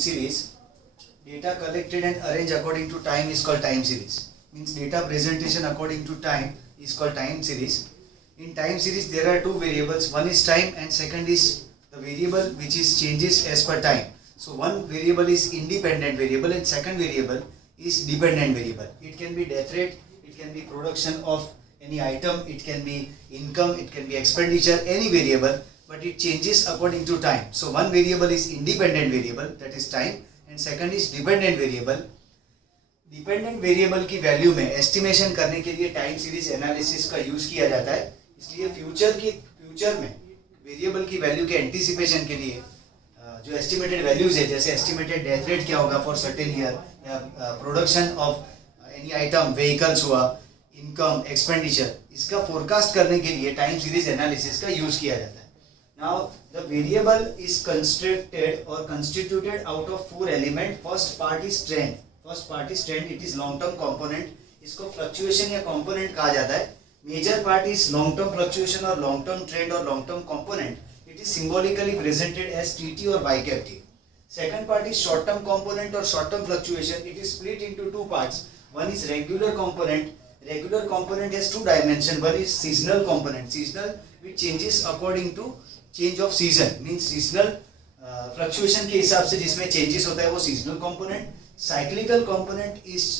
series, data collected and arranged according to time is called time series. Means data presentation according to time is called time series. In time series there are two variables, one is time and second is the variable which is changes as per time. So one variable is independent variable and second variable is dependent variable. It can be death rate, it can be production of any item, it can be income, it can be expenditure, any variable, but it changes according to time. So one variable is independent variable, that is time, and second is dependent variable. Dependent variable की value में estimation करने के लिए time series analysis का use किया जाता है. इसलिए फ्यूचर में वेरिएबल की वैल्यू के एंटीसिपेशन के लिए जो एस्टिमेटेड वैल्यूज है, जैसे एस्टिमेटेड डेथ रेट क्या होगा फॉर सर्टेन ईयर, या production of any item, vehicles हुआ, इनकम, एक्सपेंडिचर, इसका फोरकास्ट करने के लिए टाइम सीरीज एनालिसिस का यूज किया जाता है. Now the variable is constructed और constituted out of 4 element. First part is trend. It is long term component. इसको फ्लक्चुएशन या कंपोनेंट कहा जाता है. Major part is long term fluctuation और लॉन्ग टर्म ट्रेंड और long term component. It is symbolically presented as TT और Y cap T. Second part is short term component और short term fluctuation. It is split into 2 parts. One is regular component. Regular component has 2 dimensions. One is seasonal component. Seasonal which changes according to change of season. Means seasonal fluctuation के हिसाब से जिसमें changes होता है वो seasonal component. Cyclical component is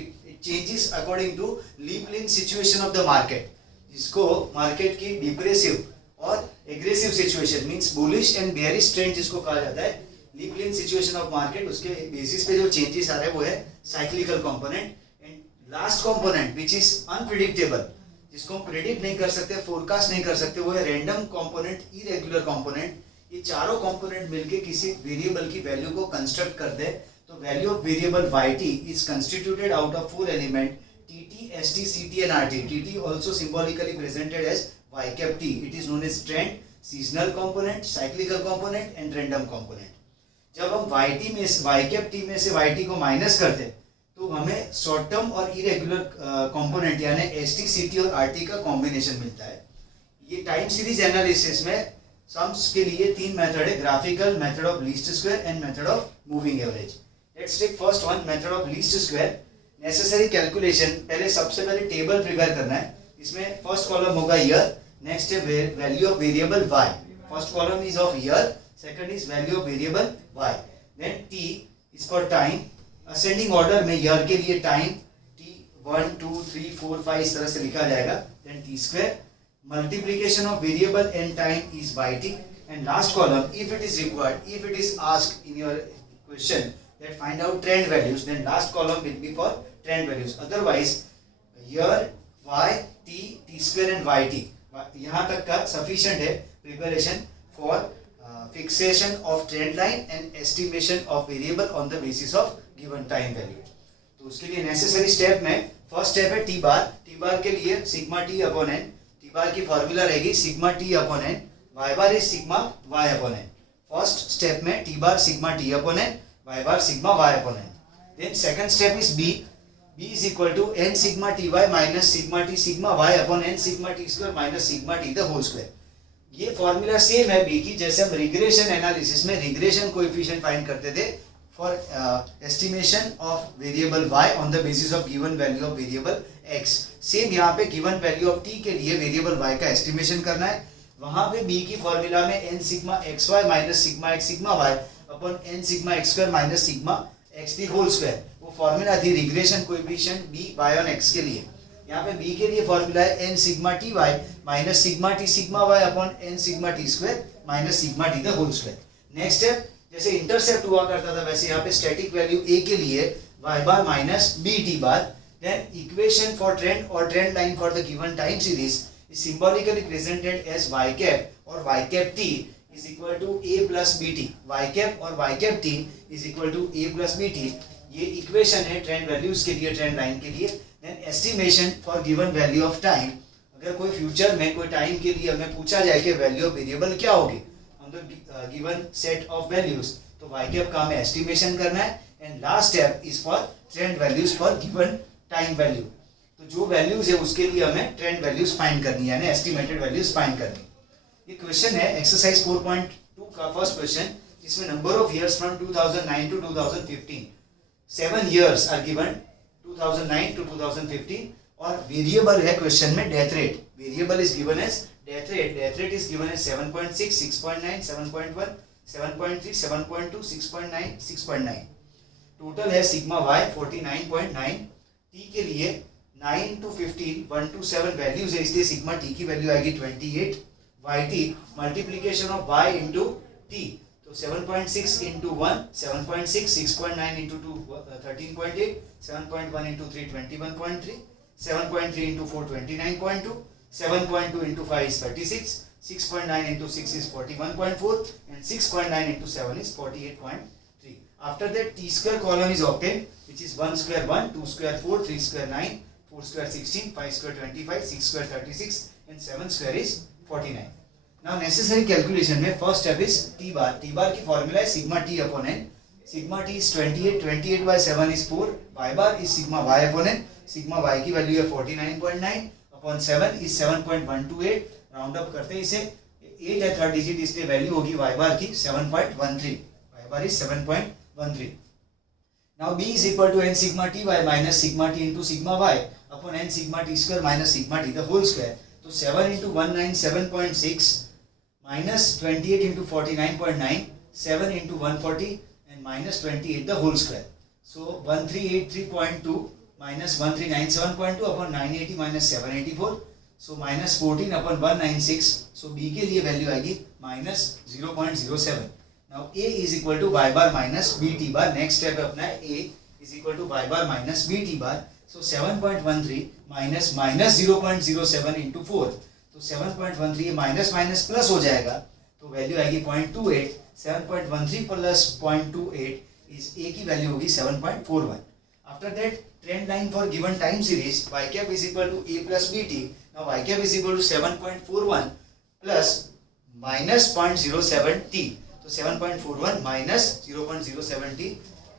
it changes according to leap-in situation of the market. जिसको market की depressive और aggressive situation means bullish and bearish trend जिसको कहा जाता है. leap-in situation of market, उसके basis पे जो changes आ रहे हैं वो है cyclical component. Last component which is unpredictable, जिसको हम प्रिडिक्ट नहीं कर सकते, फोरकास्ट नहीं कर सकते, वो है रैंडम कंपोनेंट, इरेगुलर कंपोनेंट. ये चारों कंपोनेंट मिलके किसी वेरिएबल की वैल्यू को कंस्ट्रक्ट कर दे. तो value of variable yt is constituted out of 4 element tt, st, ct and rt. tt also symbolically presented as y cap t. It is known as trend, seasonal component, cyclical component and random component. जब हम yt में y cap t में से yt को minus करते तो हमें short term और इरेगुलर कंपोनेंट यानी एसटी, सीटी और आरटी का कॉम्बिनेशन मिलता है. ये टाइम सीरीज एनालिसिस में सम्स के लिए 3 मेथड है, graphical, method of least square and method of moving average. Let's take first one, method of least square. Necessary calculation, पहले सबसे पहले टेबल प्रिपेयर करना है. इसमें फर्स्ट कॉलम होगा ईयर, नेक्स्ट है value of variable y. First column is of year, second is value of variable y. Then t is for time. Ascending order में year के लिए टाइम t 1 2 3 4 5 इस तरह से लिखा जाएगा. Then t square. Multiplication of variable and time is by t. And last column, if it is required, if it is asked in your question that find out trend values, then last column will be for trend values. Otherwise year, y, t square and yt, यहाँ तक का sufficient है preparation for fixation of trend line and estimation of variable on the basis of given time value. तो उसके लिए necessary step में first step है T bar. T bar के लिए sigma T upon N. T bar की formula रहेगी sigma T upon N. Y bar is sigma Y upon N. First step में T bar sigma T upon N, Y bar sigma Y upon N. Then second step is B. B is equal to N sigma T Y minus sigma T sigma Y upon N sigma t square minus sigma t the whole square. ये formula same है b की, जैसे हम regression analysis में regression coefficient find करते थे for estimation of variable y on the basis of given value of variable x. Same यहाँ पे गिवन वैल्यू ऑफ t के लिए वेरिएबल y का एस्टिमेशन करना है. वहां पे b की फॉर्मूला में n sigma xy minus sigma x sigma y upon n sigma x square minus sigma x the whole square, वो फॉर्मूला थी regression coefficient b y on x के लिए. यहाँ पे b के लिए फॉर्मूला है n sigma T Y minus sigma T sigma Y upon n sigma t square minus sigma t the whole square. Next step, जैसे intercept हुआ करता था वैसे यहाँ पे स्टैटिक वैल्यू a के लिए y bar minus b t bar. Then equation for trend और trend line for the given time series is symbolically presented as y cap और y cap t is equal to a plus b t. y cap और y cap t is equal to a plus b t. ये equation है trend values के लिए, trend line के लिए. Then estimation for given value of time. अगर कोई future में कोई टाइम के लिए हमें पूछा जाए कि वैल्यू ऑफ वेरिएबल क्या होगी on the given set of values, तो y कैप का हमें एस्टिमेशन करना है. And last step is for trend values for given time value. तो जो वैल्यूज है उसके लिए हमें ट्रेंड वैल्यूज फाइंड करनी है, यानी एस्टिमेटेड वैल्यूज फाइंड करनी. ये क्वेश्चन है एक्सरसाइज 4.2 का फर्स्ट क्वेश्चन. जिसमें number of years from 2009 to 2015, 7 years are given 2009 to 2015, और वेरिएबल है क्वेश्चन में death rate. Variable is given as death rate. Death rate is given as 7.6, 6.9, 7.1, 7.3, 7.2, 6.9, 6.9. Total है sigma y 49.9. T के लिए 9 to 15, 1 to 7 values है, इसलिए sigma T की value आएगी 28. Y t multiplication of y into t, तो 7.6 into 1 7.6, 6.9 into 2 13.8, 7.1 into 3 21.3, 7.3 into 4 29.2, 7.2 into 5 is 36, 6.9 into 6 is 41.4, and 6.9 into 7 is 48.3. After that, t square column is obtained, which is 1 square 1, 2 square 4, 3 square 9, 4 square 16, 5 square 25, 6 square 36, and 7 square is 49. Now necessary calculation में first step is t bar. T bar की formula है sigma t upon n. Sigma t is 28, 28 by 7 is 4. Y bar is sigma y upon n. Sigma y की value है 49.9 upon 7 is 7.128. Round up करते हैं इसे, 8 है third digit, इसलिए value होगी y बार की 7.13. y bar is 7.13. Now b is equal to n sigma t y minus sigma t into sigma y upon n sigma t square minus sigma t the whole square. तो 7 into 197.6 minus 28 into 49.9, 7 into 140 and minus 28 the whole square. So 1383.2 minus 1397.2 upon 980 minus 784, so minus 14 upon 196. So B के लिए value आएगी minus 0.07. Now A is equal to Y bar minus B T bar. Next step है अपना A is equal to Y bar minus B T bar. So 7.13 minus minus 0.07 into 4, तो 7.13 minus minus plus हो जाएगा, तो value आएगी 0.28. 7.13 plus 0.28 is a की value होगी 7.41. After that trend line for given time series y cap is equal to a plus bt. Now y cap is equal to 7.41 plus minus 0.07 t. तो 7.41 minus 0.07 t,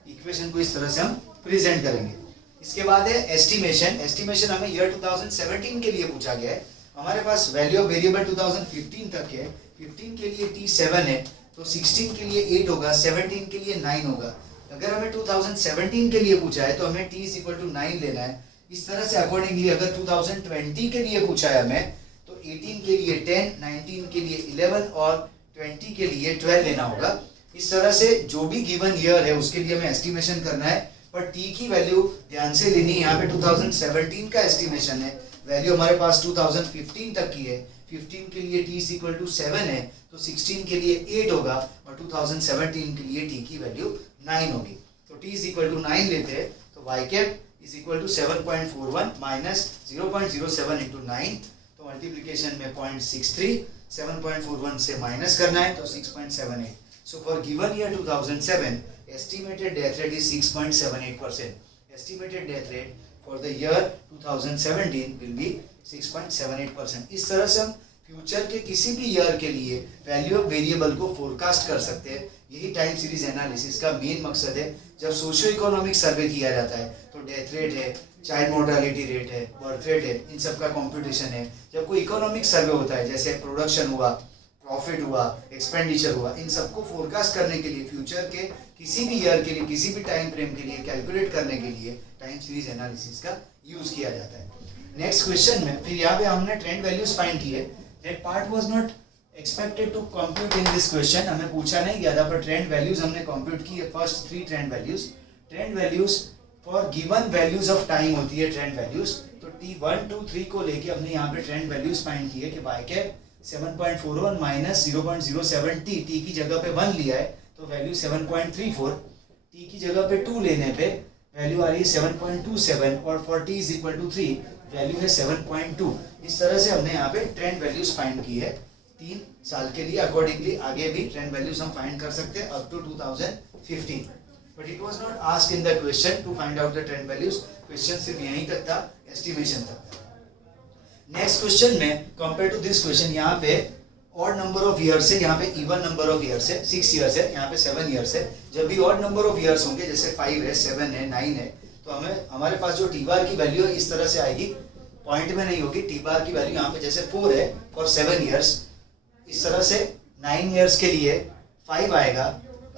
equation को इस तरह से हम present करेंगे. इसके बाद है एस्टिमेशन. एस्टिमेशन हमें ईयर 2017 के लिए पूछा गया है. हमारे पास वैल्यू ऑफ वेरिएबल 2015 तक है. 15 के लिए t 7 है, तो 16 के लिए 8 होगा, 17 के लिए 9 होगा. अगर हमें 2017 के लिए पूछा है तो हमें t इज इक्वल टू 9 लेना है. इस तरह से अकॉर्डिंगली अगर 2020 के लिए पूछा है हमें तो 18 के लिए 10, 19 के लिए 11 और 20 के लिए 12 लेना होगा. इस तरह से जो भी गिवन ईयर है उसके लिए हमें एस्टिमेशन करना है. पर t की वैल्यू ध्यान से लेनी है. यहाँ पे 2017 का एस्टिमेशन है, वैल्यू हमारे पास 2015 तक की है. 15 के लिए t इज इक्वल टू 7 है, तो 16 के लिए 8 होगा, और 2017 के लिए t की वैल्यू 9 होगी. तो t इज इक्वल टू 9 लेते हैं, तो y cap is equal to 7.41 minus 0.07 into 9, तो मल्टीप्लीकेशन में 0.63, 7.41 से माइनस करना है तो 6.78. So for given year 2007 estimated death rate is 6.78%. Estimated death rate for the year 2017 will be 6.78%. इस तरह से हम फ्यूचर के किसी भी ईयर के लिए वैल्यू ऑफ वेरिएबल को फोरकास्ट कर सकते हैं. यही टाइम सीरीज एनालिसिस का मेन मकसद है. जब सोशियो इकोनॉमिक सर्वे किया जाता है तो डेथ रेट है, चाइल्ड मोर्टालिटी रेट है, बर्थ रेट है, इन सब का कंप्यूटेशन है. जब कोई इकोनॉमिक सर्वे होता है, जैसे प्रोडक्शन हुआ, प्रॉफिट हुआ, एक्सपेंडिचर हुआ, इन सबको फोरकास्ट करने के लिए फ्यूचर के किसी भी ईयर के लिए, किसी भी टाइम फ्रेम के लिए कैलकुलेट करने के लिए टाइम सीरीज एनालिसिस का यूज किया जाता है. नेक्स्ट क्वेश्चन में फिर यहाँ पे हमने ट्रेंड वैल्यूज फाइंड किए. That part was not expected to compute in this question. हमें पूछा नहीं गया था, पर ट्रेंड वैल्यूज हमने कंप्यूट की है. First 3 trend values. Trend values for given values of time होती है ट्रेंड वैल्यूज. तो t1 2 3 को लेके हमने यहाँ पे ट्रेंड वैल्यूज फाइंड की है कि y कैप 7.41 माइनस 0.07 t की जगह पे 1 लिया है तो वैल्यू 7.34. t की जगह पे 2 लेने पे वैल्यू आ रही है 7.27, और for t is equal to 3 value है 7.2. इस तरह से हमने यहाँ पे ट्रेंड वैल्यूज फाइंड की है 3 साल के लिए. अकॉर्डिंगली आगे भी ट्रेंड वैल्यूज हम फाइंड कर सकते हैं up to 2015. But it was not asked in the question to find out the trend values. Question सिर्फ यहीं तक था, एस्टिमेशन तक था. नेक्स्ट क्वेश्चन में कंपेयर टू दिस क्वेश्चन यहाँ पे ऑड नंबर ऑफ ईयर्स है, यहाँ पे इवन नंबर ऑफ ईयर्स है. 6 ईयर्स है, यहाँ पे 7 ईयर्स है. जब भी ऑड नंबर ऑफ ईयर्स होंगे, जैसे 5 है, 7 है, 9 है, तो हमें हमारे पास जो टी बार की वैल्यू है इस तरह से आएगी, पॉइंट में नहीं होगी. टी बार की वैल्यू यहाँ पे जैसे 4 है फॉर 7 ईयर्स, इस तरह से 9 ईयर्स के लिए 5 आएगा,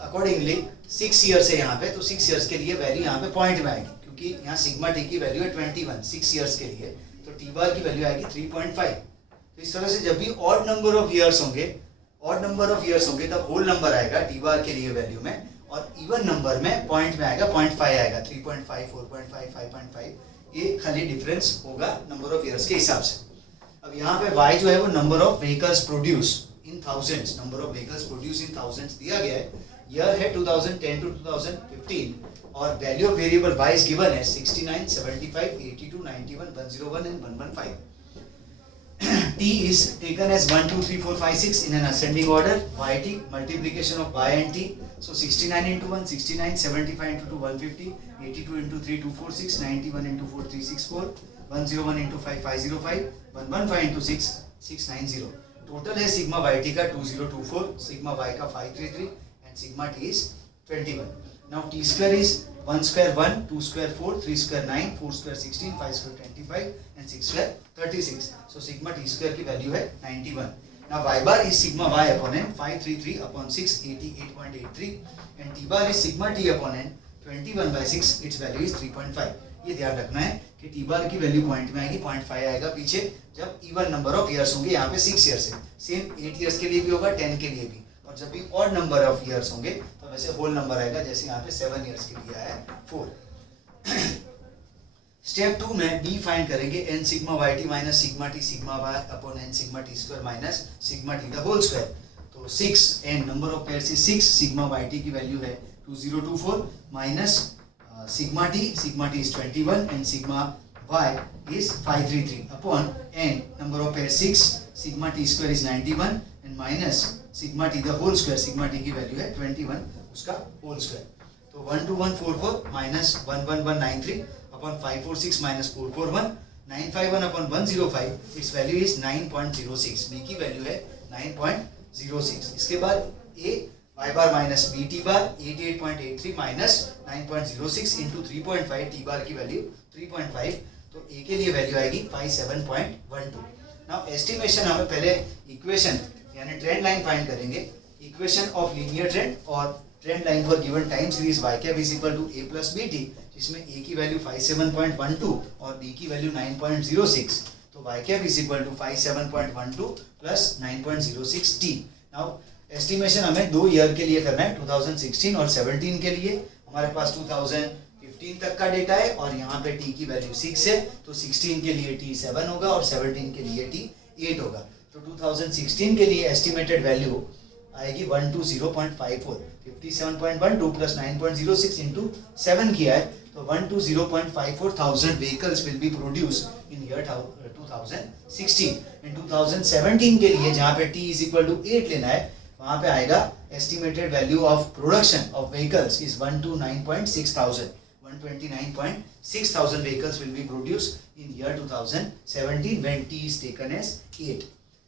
अकॉर्डिंगली 6 ईयर्स है यहाँ पे, तो 6 ईयर्स के लिए वैल्यू यहाँ पे पॉइंट में आएगी, क्योंकि यहाँ सिग्मा टी की वैल्यू है 21 6 ईयर्स के लिए, तो टी बार की वैल्यू आएगी 3.5। तो इस तरह से जब भी ऑड नंबर ऑफ ईयर्स होंगे तब होल नंबर आएगा टी बार के लिए वैल्यू में, और इवन नंबर में पॉइंट में आएगा 0.5 आएगा, 3.5 4.5 5.5, ये खाली डिफरेंस होगा नंबर ऑफ ईयर्स के हिसाब से। अब यहाँ पे y जो है वो number of vehicles produce in thousands, number of vehicles produce in thousands दिया गया है, ईयर है 2010 to 2015, और value of variable y is given है 69 75 82 91 101 and 115। t is taken as 1 2 3 4 5 6 in an ascending order, yt multiplication of y and t, so 69 into 1 69, 75 into 2 150, 82 into 3 246, 91 into 4 364, 101 into 5 505, 115 into 6 690। Total है sigma yt का 2024, sigma y का 533 and sigma t is 21। now t square is 1 square 1, 2 square 4, 3 square 9, 4 square 16, 5 square 25 and 6 square 36, so sigma t square की value है 91। now y bar is sigma y upon n 533 upon 6 88.83 and t bar is sigma t upon n 21 by 6, its value is 3.5। ये ध्यान रखना है कि T bar की value point में आएगी, 0.5 आएगा पीछे जब इवन नंबर ऑफ ईयर्स होंगे, यहाँ पे 6 ईयर्स है, सेम 8 ईयर्स के लिए भी होगा 10 के लिए भी, और जब भी ऑड नंबर ऑफ ईयर्स होंगे तो वैसे होल नंबर आएगा, जैसे यहाँ पे 7 ईयर्स के लिए आया है 4। स्टेप 2 में b फाइंड करेंगे n sigma yt minus sigma t sigma y upon n sigma t square minus sigma t the whole square. तो 6 n number of pairs is 6, sigma yt की वैल्यू है 2024 माइनस sigma t is 21 and sigma y is 533 upon n number of pairs 6, sigma t square is 91 and minus sigma t the whole square, sigma t की value है 21 उसका whole square. तो 12144 minus 11193 upon 546 minus 441 951 upon 105, its value is 9.06, b की value है 9.06। इसके बाद a y bar minus b t bar 88.83 minus 9.06 into 3.5, t bar की value 3.5, तो a के लिए वैल्यू आएगी 57.12। नाउ एस्टिमेशन हमें पहले इक्वेशन यानी ट्रेंड लाइन फाइंड करेंगे, इक्वेशन ऑफ लीनियर ट्रेंड और trend line for given time series y cap is equal to a plus b t, जिसमें a की वैल्यू 57.12 और b की वैल्यू 9.06, तो y cap is equal to 57.12 plus 9.06 t। Now estimation हमें 2 year के लिए करना है, 2016 और 17 के लिए। हमारे पास 2015 तक का डेटा है और यहाँ पे t की वैल्यू 6 है, तो 16 के लिए t 7 होगा और 17 के लिए t 8 होगा। तो 2016 के लिए एस्टिमेटेड वैल्यू आएगी 120.54, 57.12 प्लस 9.06 इंटू 7 किया है, तो 120.54 thousand vehicles will be produce in year 2016। इन 2017 के लिए जहाँ पे t इज इक्वल टू 8 लेना है, वहाँ पे आएगा estimated value of production of vehicles is 129.6 thousand, 129.6 thousand vehicles will be produce in year 2017 when t is taken as 8।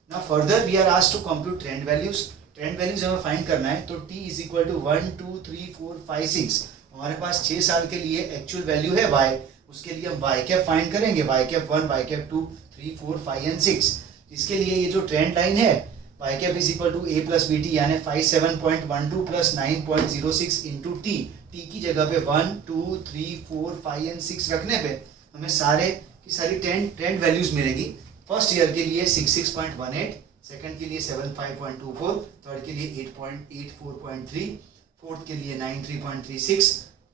Now further we are asked to compute trend values। Trend values हमें find करना है, तो t is equal to 1 2 3 4 5 6, हमारे पास 6 साल के लिए actual value है y, उसके लिए हम y कैप फाइंड करेंगे, y cap 1 y cap 2 3 4 5 and 6। इसके लिए ये जो ट्रेंड लाइन है y cap is equal to a plus b t यानी 57.12 प्लस 9.06 इंटू t, t की जगह पे 1 2 3 4 5 एंड 6 रखने पे हमें सारे की सारी ट्रेंड वैल्यूज मिलेगी। फर्स्ट ईयर के लिए 66.18, सेकंड के लिए 75.24, थर्ड के लिए 8.84.3, फोर्थ के लिए 93.36,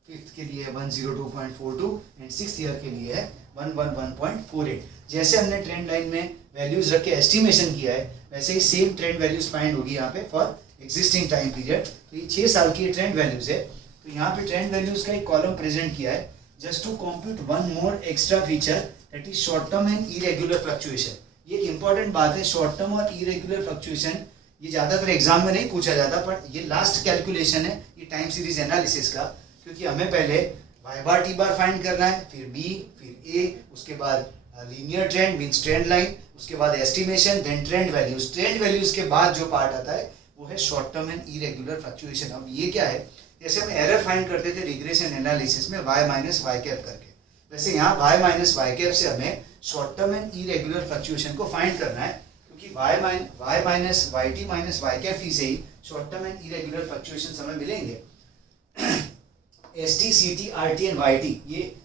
फिफ्थ के लिए 102.42 एंड सिक्स्थ ईयर के लिए है 111.48। जैसे हमने ट्रेंड लाइन में वैल्यूज रख के एस्टिमेशन किया है, वैसे ही सेम ट्रेंड वैल्यूज फाइंड होगी यहाँ पे फॉर एग्जिस्टिंग टाइम पीरियड। तो ये 6 साल की ट्रेंड वैल्यूज है, तो यहाँ पे ट्रेंड वैल्यूज का एक कॉलम प्रेजेंट किया है just to compute one more extra feature that is short term and irregular fluctuation. ये एक इंपॉर्टेंट बात है, शॉर्ट टर्म और इरेगुलर फ्लक्चुएशन ये ज्यादातर एग्जाम में नहीं पूछा जाता, पर ये लास्ट कैलकुलेशन है ये टाइम सीरीज एनालिसिस का, क्योंकि हमें पहले y bar t bar find करना है, फिर b, फिर a, उसके बाद linear trend means trend line, उसके बाद estimation, then trend values. Trend values के बाद जो पार्ट आता है वो है short term and irregular fluctuation. अब ये क्या है, जैसे हम एरर फाइंड करते थे रिग्रेशन एनालिसिस में y माइनस वाई कैप करके, वैसे यहाँ y माइनस वाई कैप से हमें short term and irregular fluctuation को फाइंड करना है, क्योंकि y minus Y T minus Y cap T से ही short term and irregular fluctuation हमें मिलेंगे। S T, C T, R T and Y T, ये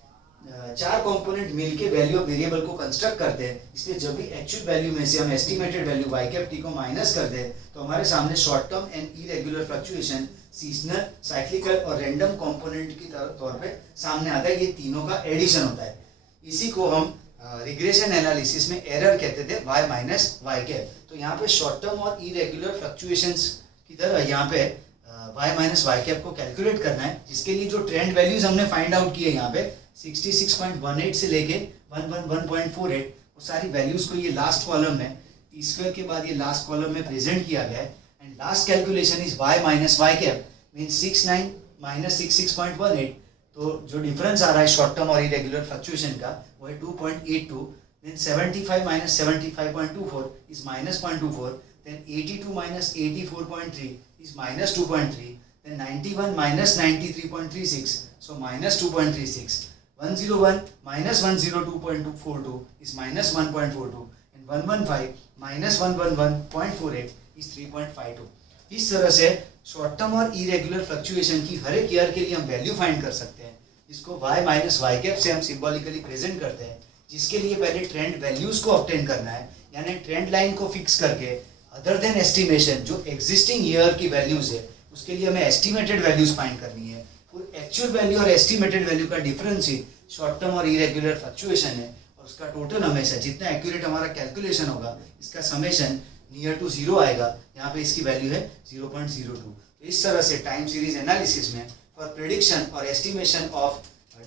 चार कंपोनेंट मिलके वैल्यू ऑफ वेरिएबल को कंस्ट्रक्ट करते हैं। इसलिए जब भी एक्चुअल वैल्यू में से हम estimated value y cap t को माइनस करते हैं तो हमारे सामने short term and irregular fluctuation, seasonal, cyclical और रैंडम कंपोनेंट की तौर पे सामने आता है। ये तीनों का एडिशन होता है। इसी को हम रिग्रेशन एनालिसिस में एरर कहते थे, y माइनस वाई कैप। तो यहाँ पे शॉर्ट टर्म और इरेगुलर फ्लक्चुएशंस की तरह यहाँ पे y माइनस वाई कैप को कैलकुलेट करना है, जिसके लिए जो ट्रेंड वैल्यूज हमने फाइंड आउट किए यहाँ पे 66.18 से लेके 111.48, वो सारी वैल्यूज को ये लास्ट कॉलम में टी स्क्वायर के बाद ये लास्ट कॉलम में प्रेजेंट किया गया है। And last calculation is y minus Y cap means 69 minus 66.18। तो जो डिफरेंस आ रहा है शॉर्ट टर्म और इरेगुलर फ्लक्चुएशन का वो है 2.82। Then 75 minus 75.24 is minus 0.24। Then 82 minus 84.3 is minus 2.3, then 91 minus 93.36, so minus 2.36, 101 minus 102.42 is minus 1.42, and 115 minus 111.48 is 3.52. इस तरह से शॉर्ट टर्म और इरेगुलर फ्लक्चुएशन की हर एक ईयर के लिए हम वैल्यू फाइंड कर सकते हैं, जिसको y माइनस वाई कैप से हम सिंबॉलिकली प्रेजेंट करते हैं। जिसके लिए पहले ट्रेंड वैल्यूज को ऑब्टेन करना है, यानी ट्रेंड लाइन को फिक्स करके अदर देन एस्टिमेशन जो एग्जिस्टिंग ईयर की वैल्यूज है उसके लिए हमें एस्टिमेटेड वैल्यूज फाइंड करनी है। और एक्चुअल वैल्यू और एस्टिमेटेड वैल्यू का डिफरेंस ही शॉर्ट टर्म और इरेगुलर फ्लक्चुएशन है। और उसका टोटल हमेशा जितना एक्यूरेट हमारा कैलकुलेशन होगा इसका समेशन नियर टू जीरो आएगा। यहाँ पे इसकी वैल्यू है 0.02। तो इस तरह से टाइम सीरीज एनालिसिस में फॉर प्रेडिक्शन और estimation of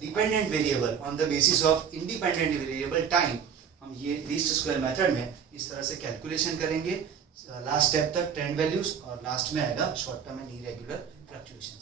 dependent variable on the basis of independent variable time हम ये लीस्ट स्क्वायर मेथड में इस तरह से कैलकुलेशन करेंगे लास्ट स्टेप तक ट्रेंड वैल्यूज, और लास्ट में आएगा short term and irregular fluctuation.